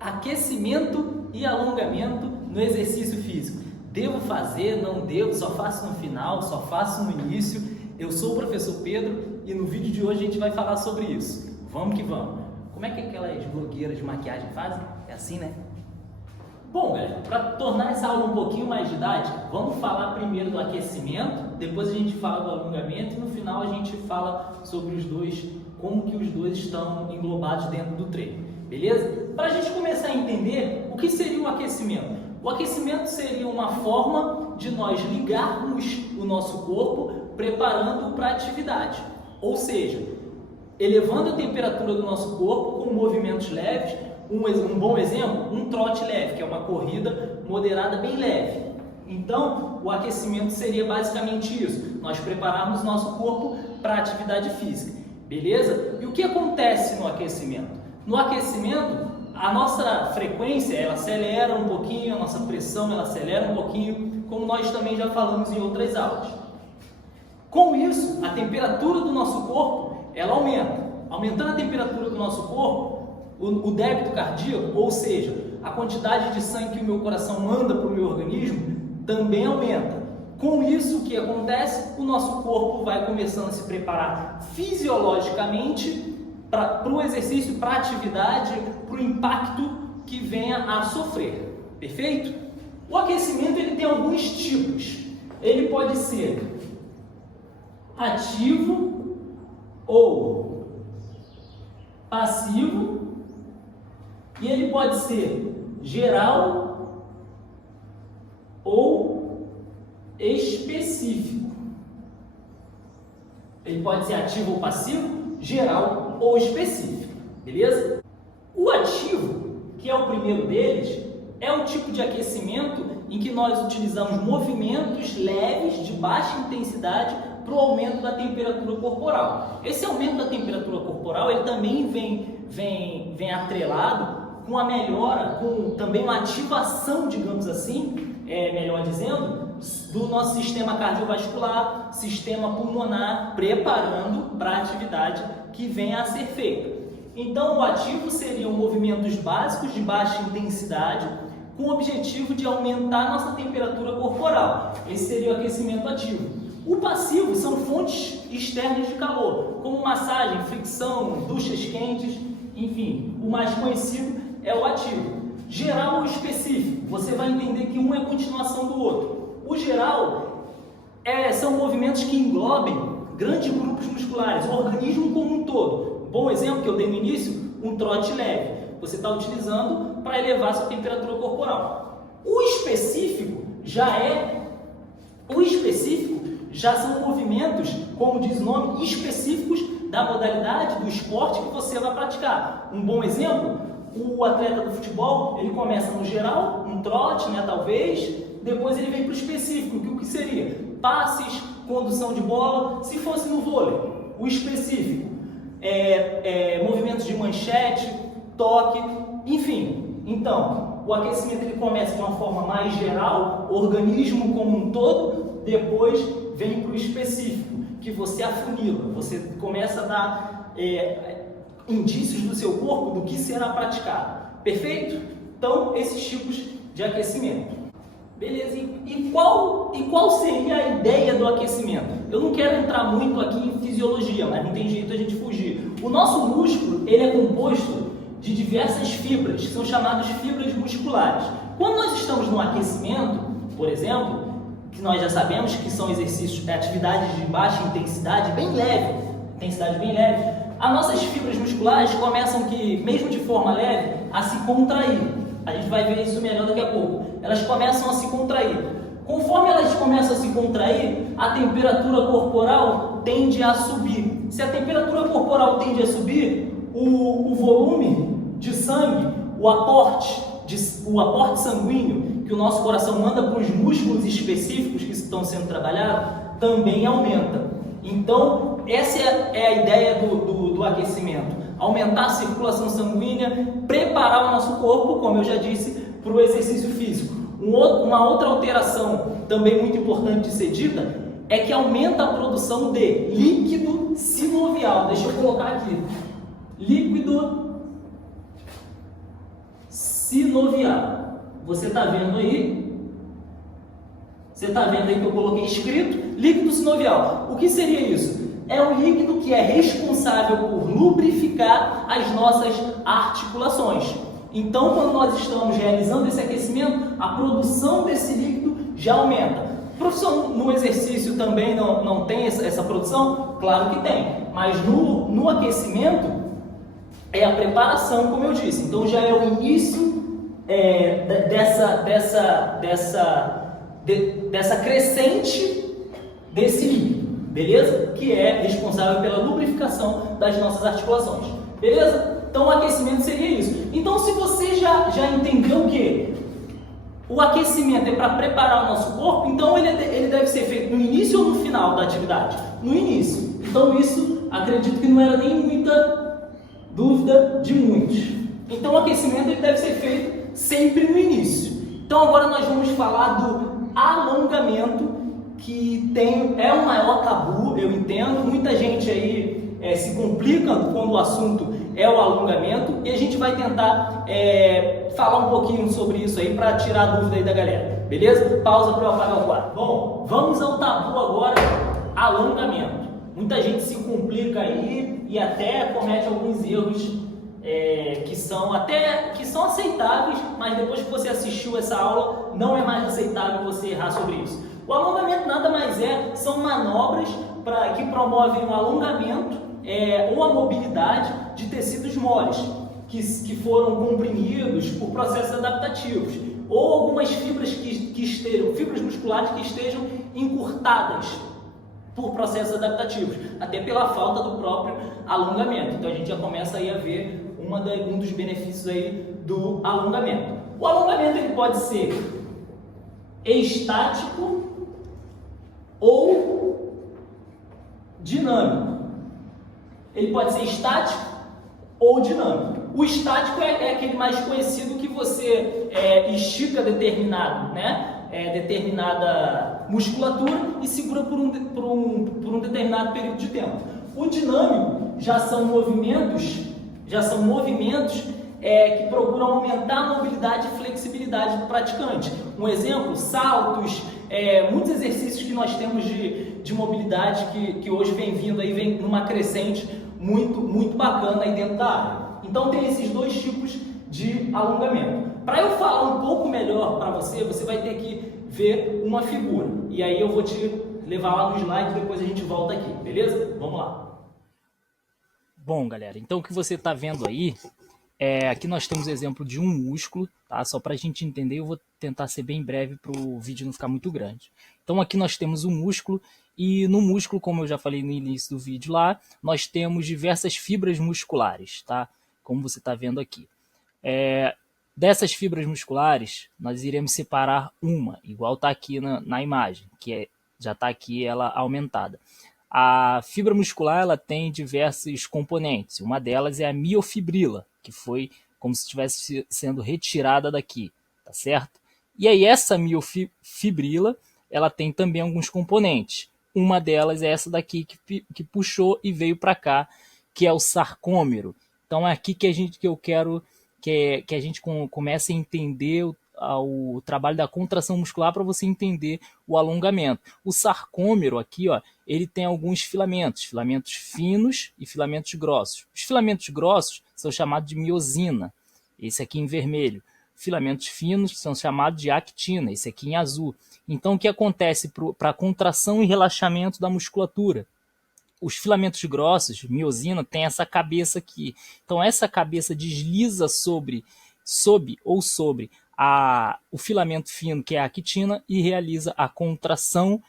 Aquecimento e alongamento no exercício físico. Devo fazer, não devo, só faço no final, só faço no início. Eu sou o professor Pedro e no vídeo de hoje a gente vai falar sobre isso. Vamos que vamos. Como é que aquelas blogueiras de maquiagem fazem? É assim, né? Bom, galera, para tornar essa aula um pouquinho mais didática, vamos falar primeiro do aquecimento, depois a gente fala do alongamento e no final a gente fala sobre os dois, como que os dois estão englobados dentro do treino, beleza? Para a gente começar a entender o que seria o aquecimento. O aquecimento seria uma forma de nós ligarmos o nosso corpo preparando para a atividade, ou seja, elevando a temperatura do nosso corpo com movimentos leves. Um bom exemplo, um trote leve, que é uma corrida moderada bem leve. Então, o aquecimento seria basicamente isso, nós prepararmos nosso corpo para a atividade física, beleza? E o que acontece no aquecimento? No aquecimento, a nossa frequência, ela acelera um pouquinho, a nossa pressão, ela acelera um pouquinho, como nós também já falamos em outras aulas. Com isso, a temperatura do nosso corpo, ela aumenta. Aumentando a temperatura do nosso corpo, o débito cardíaco, ou seja, a quantidade de sangue que o meu coração manda para o meu organismo, também aumenta. Com isso, o que acontece? O nosso corpo vai começando a se preparar fisiologicamente para o exercício, para a atividade, para o impacto que venha a sofrer. Perfeito? O aquecimento ele tem alguns tipos. Ele pode ser ativo ou passivo. E ele pode ser geral ou específico. Ele pode ser ativo ou passivo, geral ou específico, beleza? O ativo, que é o primeiro deles, é um tipo de aquecimento em que nós utilizamos movimentos leves de baixa intensidade para o aumento da temperatura corporal. Esse aumento da temperatura corporal ele também vem atrelado com a melhora, com também uma ativação, digamos assim, melhor dizendo, do nosso sistema cardiovascular, sistema pulmonar, preparando para a atividade que venha a ser feita. Então, o ativo seriam movimentos básicos de baixa intensidade, com o objetivo de aumentar a nossa temperatura corporal. Esse seria o aquecimento ativo. O passivo são fontes externas de calor, como massagem, fricção, duchas quentes, enfim, o mais conhecido é o ativo. Geral ou específico, você vai entender que um é continuação do outro. O geral são movimentos que englobem grandes grupos musculares, o organismo como um todo. Um bom exemplo que eu dei no início, um trote leve. Você está utilizando para elevar sua temperatura corporal. O específico já são movimentos, como diz o nome, específicos da modalidade, do esporte que você vai praticar. Um bom exemplo, o atleta do futebol, ele começa no geral, um trote, né, talvez, depois ele vem para o específico, que o que seria? Passes, condução de bola, se fosse no vôlei. O específico, movimentos de manchete, toque, enfim. Então, o aquecimento ele começa de uma forma mais geral, organismo como um todo, depois vem para o específico, que você afunila, você começa a dar indícios do seu corpo do que será praticado. Perfeito? Então, esses tipos de aquecimento. Beleza, e qual seria a ideia do aquecimento? Eu não quero entrar muito aqui em fisiologia, mas não tem jeito a gente fugir. O nosso músculo, ele é composto de diversas fibras, que são chamadas fibras musculares. Quando nós estamos no aquecimento, por exemplo, que nós já sabemos que são exercícios, atividades de baixa intensidade, bem leve, as nossas fibras musculares começam mesmo de forma leve, a se contrair. A gente vai ver isso melhor daqui a pouco. Elas começam a se contrair. Conforme elas começam a se contrair, a temperatura corporal tende a subir. Se a temperatura corporal tende a subir, o volume de sangue, o aporte sanguíneo que o nosso coração manda para os músculos específicos que estão sendo trabalhados, também aumenta. Então, essa é a ideia do aquecimento. Aumentar a circulação sanguínea, preparar o nosso corpo, como eu já disse, para o exercício físico. Uma outra alteração também muito importante de ser dita é que aumenta a produção de líquido sinovial. Deixa eu colocar aqui. Líquido sinovial. Você está vendo aí? Você está vendo aí que eu coloquei escrito líquido sinovial. O que seria isso? É um líquido que é responsável por lubrificar as nossas articulações. Então, quando nós estamos realizando esse aquecimento, a produção desse líquido já aumenta. Professor, no exercício também não tem essa produção? Claro que tem, mas no aquecimento é a preparação, como eu disse. Então já é o início dessa crescente desse líquido, beleza? Que é responsável pela lubrificação das nossas articulações, beleza? Então o aquecimento seria isso. Então se você já entendeu que o aquecimento é para preparar o nosso corpo, então ele deve ser feito no início ou no final da atividade? No início. Então isso, acredito que não era nem muita dúvida de muitos. Então o aquecimento ele deve ser feito sempre no início. Então agora nós vamos falar do alongamento, que é o maior tabu, eu entendo. Muita gente aí se complica quando o assunto é o alongamento, e a gente vai tentar falar um pouquinho sobre isso aí para tirar a dúvida aí da galera, beleza? Pausa para eu apagar o quadro. Bom, vamos ao tabu agora, alongamento. Muita gente se complica aí e até comete alguns erros que são aceitáveis, mas depois que você assistiu essa aula, não é mais aceitável você errar sobre isso. O alongamento nada mais são manobras que promovem o alongamento ou a mobilidade de tecidos moles, que foram comprimidos por processos adaptativos, ou algumas fibras fibras musculares que estejam encurtadas por processos adaptativos, até pela falta do próprio alongamento. Então a gente já começa aí a ver um dos benefícios aí do alongamento. O alongamento ele pode ser estático ou dinâmico. Ele pode ser estático ou dinâmico. O estático é aquele mais conhecido, que você estica determinada musculatura e segura por um determinado período de tempo. O dinâmico já são movimentos que procuram aumentar a mobilidade e flexibilidade do praticante. Um exemplo, saltos, muitos exercícios que nós temos de mobilidade que hoje vem numa crescente muito, muito bacana aí dentro da área. Então tem esses dois tipos de alongamento. Para eu falar um pouco melhor para você, você vai ter que ver uma figura. E aí eu vou te levar lá no slide e depois a gente volta aqui, beleza? Vamos lá. Bom, galera, então o que você está vendo aí, aqui nós temos o exemplo de um músculo, tá? Só para a gente entender, eu vou tentar ser bem breve para o vídeo não ficar muito grande. Então aqui nós temos um músculo, e no músculo, como eu já falei no início do vídeo lá, nós temos diversas fibras musculares, tá? Como você está vendo aqui. Dessas fibras musculares, nós iremos separar uma, igual está aqui na imagem, que já está aqui ela aumentada. A fibra muscular ela tem diversos componentes. Uma delas é a miofibrila, que foi como se estivesse sendo retirada daqui, tá certo? E aí essa miofibrila, ela tem também alguns componentes. Uma delas é essa daqui que puxou e veio para cá, que é o sarcômero. Então é aqui que eu quero que a gente comece a entender o trabalho da contração muscular para você entender o alongamento. O sarcômero aqui, ó, ele tem alguns filamentos finos e filamentos grossos. Os filamentos grossos são chamados de miosina, esse aqui em vermelho. Filamentos finos são chamados de actina, esse aqui em azul. Então o que acontece para a contração e relaxamento da musculatura? Os filamentos grossos, miosina, tem essa cabeça aqui. Então essa cabeça desliza sobre o filamento fino, que é a actina, e realiza a contração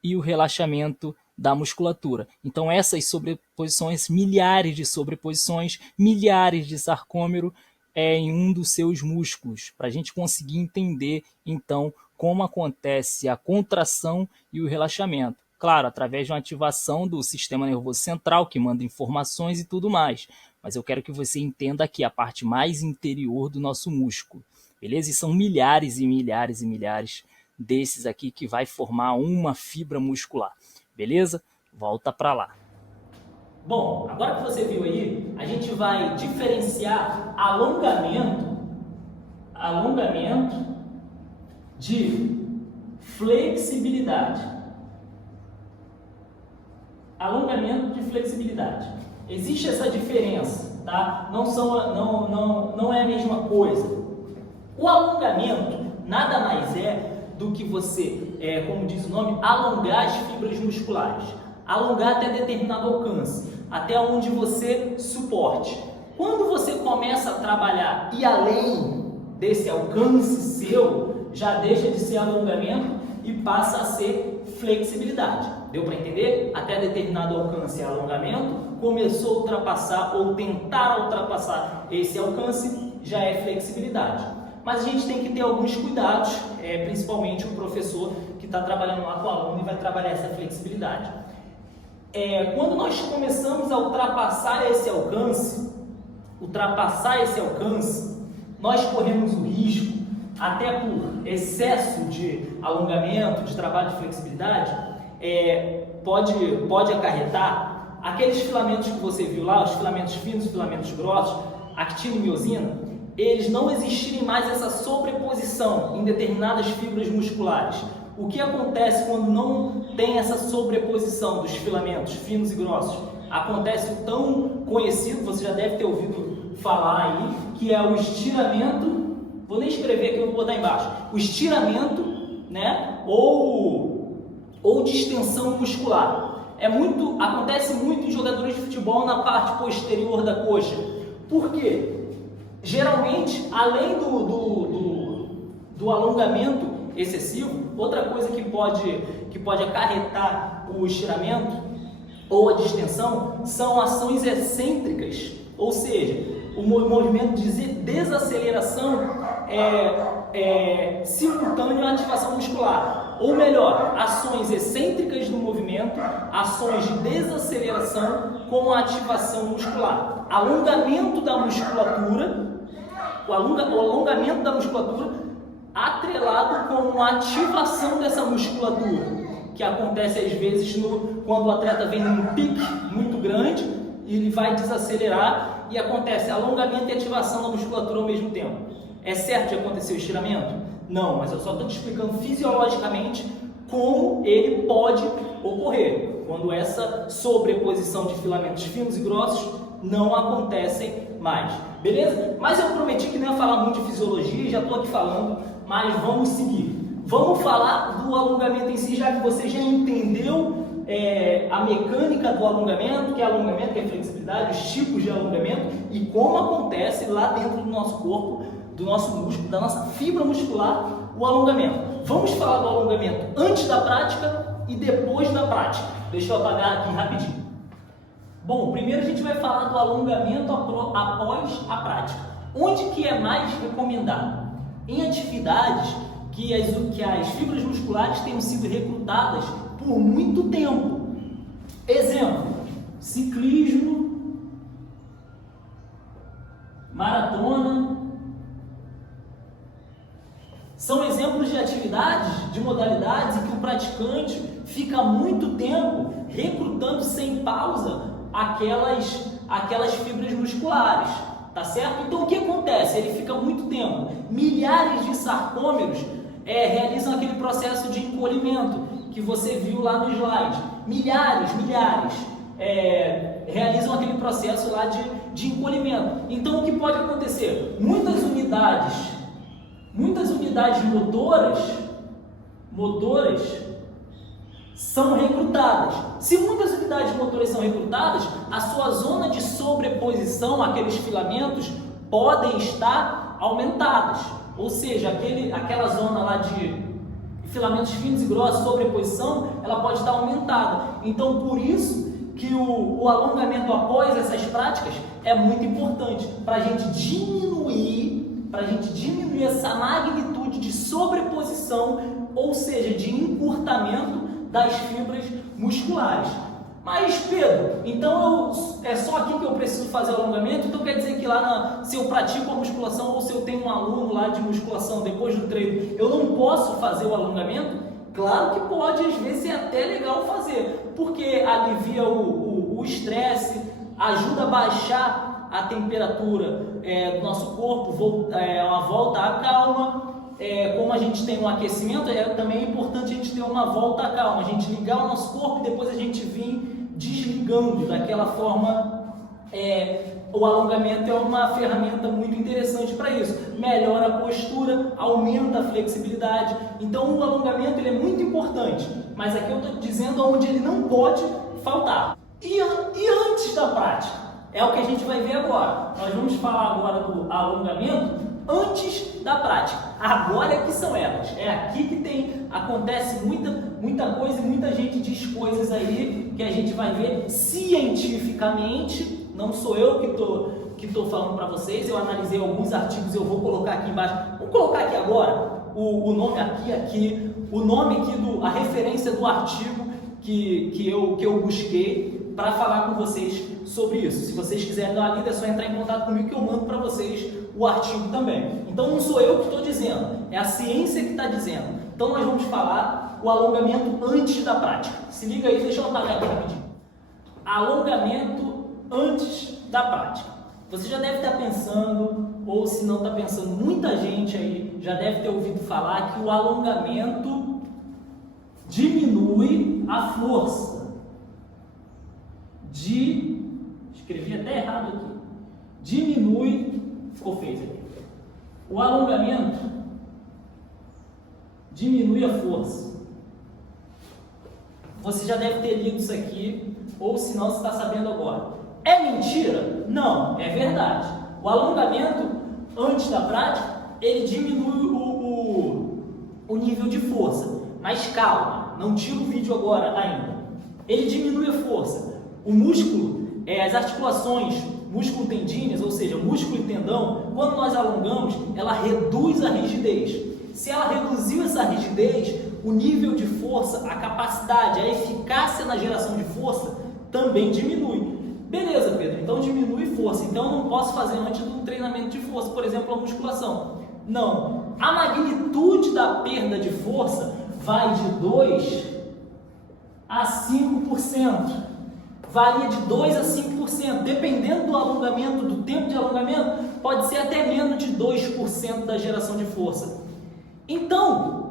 e o relaxamento da musculatura. Então essas sobreposições, milhares de sobreposições, milhares de sarcômero em um dos seus músculos, para a gente conseguir entender então como acontece a contração e o relaxamento. Claro, através de uma ativação do sistema nervoso central, que manda informações e tudo mais. Mas eu quero que você entenda aqui a parte mais interior do nosso músculo. Beleza? E são milhares e milhares e milhares desses aqui que vai formar uma fibra muscular. Beleza? Volta para lá. Bom, agora que você viu aí, a gente vai diferenciar alongamento alongamento de flexibilidade. Alongamento de flexibilidade. Existe essa diferença, tá? Não é a mesma coisa. O alongamento nada mais é do que você, como diz o nome, alongar as fibras musculares. Alongar até determinado alcance, até onde você suporte. Quando você começa a trabalhar e além desse alcance seu, já deixa de ser alongamento e passa a ser flexibilidade. Deu para entender? Até determinado alcance é alongamento, começou a ultrapassar ou tentar ultrapassar esse alcance, já é flexibilidade. Mas a gente tem que ter alguns cuidados, principalmente o professor que está trabalhando lá com o aluno e vai trabalhar essa flexibilidade. Quando nós começamos a ultrapassar esse alcance, nós corremos o risco, até por excesso de alongamento, de trabalho de flexibilidade, pode acarretar aqueles filamentos que você viu lá, os filamentos finos, os filamentos grossos, actina e miosina, eles não existirem mais essa sobreposição em determinadas fibras musculares. O que acontece quando não tem essa sobreposição dos filamentos finos e grossos? Acontece o tão conhecido, você já deve ter ouvido falar aí, que é o estiramento, vou nem escrever aqui, eu vou botar embaixo, o estiramento, né, ou distensão muscular. Acontece muito em jogadores de futebol na parte posterior da coxa. Por quê? Geralmente, além do alongamento excessivo, outra coisa que pode acarretar o estiramento ou a distensão são ações excêntricas, ou seja, o movimento de desaceleração simultâneo à ativação muscular, ou melhor, ações excêntricas do movimento, ações de desaceleração com a ativação muscular. Alongamento da musculatura, o alongamento da musculatura atrelado com a ativação dessa musculatura, que acontece às vezes quando o atleta vem num pique muito grande e ele vai desacelerar e acontece alongamento e ativação da musculatura ao mesmo tempo. É certo de acontecer o estiramento? Não, mas eu só estou te explicando fisiologicamente como ele pode ocorrer quando essa sobreposição de filamentos finos e grossos não acontecem mais. Beleza? Mas eu prometi que não ia falar muito de fisiologia, já estou aqui falando, mas vamos seguir. Vamos falar do alongamento em si, já que você já entendeu a mecânica do alongamento, que é flexibilidade, os tipos de alongamento e como acontece lá dentro do nosso corpo, do nosso músculo, da nossa fibra muscular, o alongamento. Vamos falar do alongamento antes da prática e depois da prática. Deixa eu apagar aqui rapidinho. Bom, primeiro a gente vai falar do alongamento após a prática. Onde que é mais recomendado? Em atividades que as fibras musculares tenham sido recrutadas por muito tempo. Exemplo, ciclismo, maratona. São exemplos de atividades, de modalidades em que o praticante fica muito tempo recrutando sem pausa aquelas fibras musculares, tá certo? Então o que acontece? Ele fica muito tempo. Milhares de sarcômeros realizam aquele processo de encolhimento que você viu lá no slide. Milhares realizam aquele processo lá de encolhimento. Então o que pode acontecer? Muitas unidades motoras são recrutadas. Se muitas unidades motoras são recrutadas, a sua zona de sobreposição àqueles filamentos podem estar aumentadas. Ou seja, aquela zona lá de filamentos finos e grossos, sobreposição, ela pode estar aumentada. Então, por isso que o alongamento após essas práticas é muito importante para a gente diminuir essa magnitude de sobreposição, ou seja, de encurtamento das fibras musculares. Mas Pedro, então é só aqui que eu preciso fazer alongamento? Então quer dizer que se eu pratico a musculação ou se eu tenho um aluno lá de musculação depois do treino, eu não posso fazer o alongamento? Claro que pode, às vezes é até legal fazer, porque alivia o estresse, ajuda a baixar a temperatura do nosso corpo, uma volta à calma. Como a gente tem um aquecimento, também é importante a gente ter uma volta à calma, a gente ligar o nosso corpo e depois a gente vir desligando. Daquela forma, o alongamento é uma ferramenta muito interessante para isso. Melhora a postura, aumenta a flexibilidade. Então o alongamento ele é muito importante, mas aqui eu estou dizendo onde ele não pode faltar. E antes da prática? É o que a gente vai ver agora. Nós vamos falar agora do alongamento antes da prática. Agora é que são elas. É aqui que acontece muita coisa e muita gente diz coisas aí que a gente vai ver cientificamente. Não sou eu que tô falando para vocês. Eu analisei alguns artigos, eu vou colocar aqui embaixo. Vou colocar aqui agora o nome aqui, o nome aqui a referência do artigo que eu busquei para falar com vocês sobre isso. Se vocês quiserem dar uma lida, é só entrar em contato comigo que eu mando para vocês o artigo também. Então não sou eu que estou dizendo, é a ciência que está dizendo. Então nós vamos falar o alongamento antes da prática. Se liga aí, deixa eu apagar aqui rapidinho. Alongamento antes da prática. Você já deve estar pensando, ou se não está pensando, muita gente aí já deve ter ouvido falar que o alongamento diminui a força. Escrevi até errado aqui. Diminui, ficou feio aqui. O alongamento diminui a força. Você já deve ter lido isso aqui, ou se não, você está sabendo agora. É mentira? Não, é verdade. O alongamento, antes da prática, ele diminui o nível de força. Mas calma, não tira o vídeo agora ainda. Ele diminui a força. O músculo, as articulações músculo-tendíneas, ou seja, músculo e tendão, quando nós alongamos, ela reduz a rigidez. Se ela reduziu essa rigidez, o nível de força, a capacidade, a eficácia na geração de força também diminui. Beleza, Pedro, então diminui força. Então eu não posso fazer antes do treinamento de força, por exemplo, a musculação. Não. A magnitude da perda de força vai de 2 a 5%. Varia de 2 a 5%, dependendo do alongamento, do tempo de alongamento, pode ser até menos de 2% da geração de força. Então,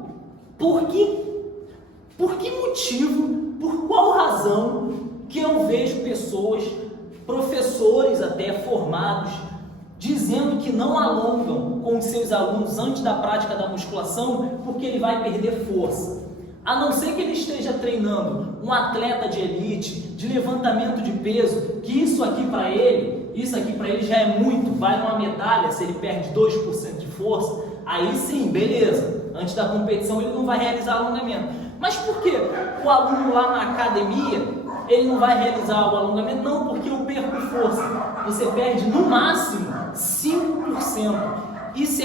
por que motivo, por qual razão que eu vejo pessoas, professores até formados, dizendo que não alongam com seus alunos antes da prática da musculação porque ele vai perder força? A não ser que ele esteja treinando um atleta de elite, de levantamento de peso, que isso aqui para ele já é muito, vale uma medalha se ele perde 2% de força, aí sim, beleza. Antes da competição ele não vai realizar alongamento. Mas por que o aluno lá na academia, ele não vai realizar o alongamento? Não, porque eu perco força. Você perde no máximo 5%. Isso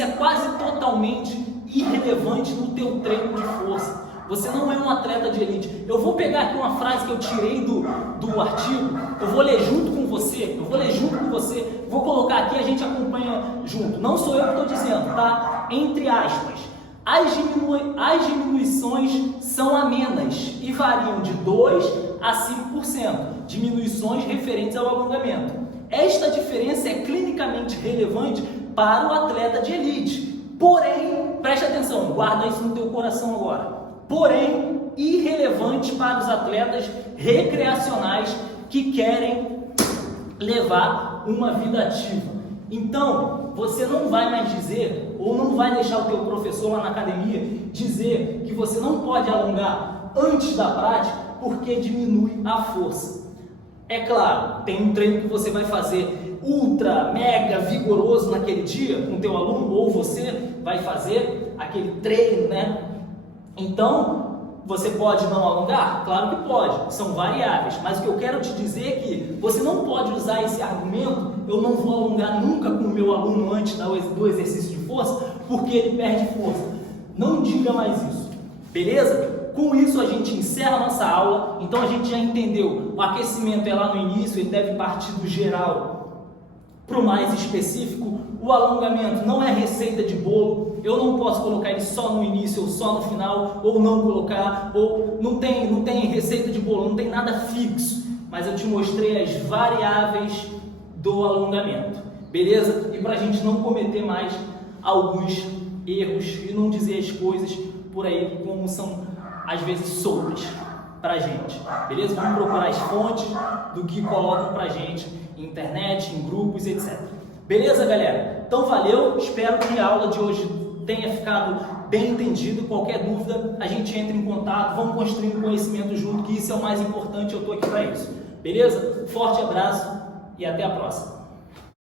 é quase totalmente irrelevante no teu treino de força. Você não é um atleta de elite. Eu vou pegar aqui uma frase que eu tirei do artigo, eu vou ler junto com você, vou colocar aqui, a gente acompanha junto. Não sou eu que estou dizendo, tá? Entre aspas. As diminuições são amenas e variam de 2 a 5%. Diminuições referentes ao alongamento. Esta diferença é clinicamente relevante para o atleta de elite. Porém, preste atenção, guarda isso no teu coração agora. Porém, irrelevante para os atletas recreacionais que querem levar uma vida ativa. Então, você não vai mais dizer, ou não vai deixar o teu professor lá na academia dizer que você não pode alongar antes da prática porque diminui a força. É claro, tem um treino que você vai fazer ultra, mega vigoroso naquele dia com o teu aluno, ou você vai fazer aquele treino, né? Então, você pode não alongar? Claro que pode, são variáveis, mas o que eu quero te dizer é que você não pode usar esse argumento, eu não vou alongar nunca com o meu aluno antes do exercício de força, porque ele perde força. Não diga mais isso, beleza? Com isso a gente encerra a nossa aula. Então a gente já entendeu, o aquecimento é lá no início, ele deve partir do geral para o mais específico. O alongamento não é receita de bolo, eu não posso colocar ele só no início ou só no final, ou não colocar, ou não tem receita de bolo, não tem nada fixo, mas eu te mostrei as variáveis do alongamento, beleza? E para a gente não cometer mais alguns erros e não dizer as coisas por aí como são às vezes soltas pra gente, beleza? Vamos procurar as fontes do que colocam pra gente em internet, em grupos, etc. Beleza, galera? Então valeu, espero que a aula de hoje tenha ficado bem entendido. Qualquer dúvida, a gente entra em contato, vamos construindo conhecimento junto, que isso é o mais importante, eu tô aqui para isso. Beleza? Forte abraço e até a próxima.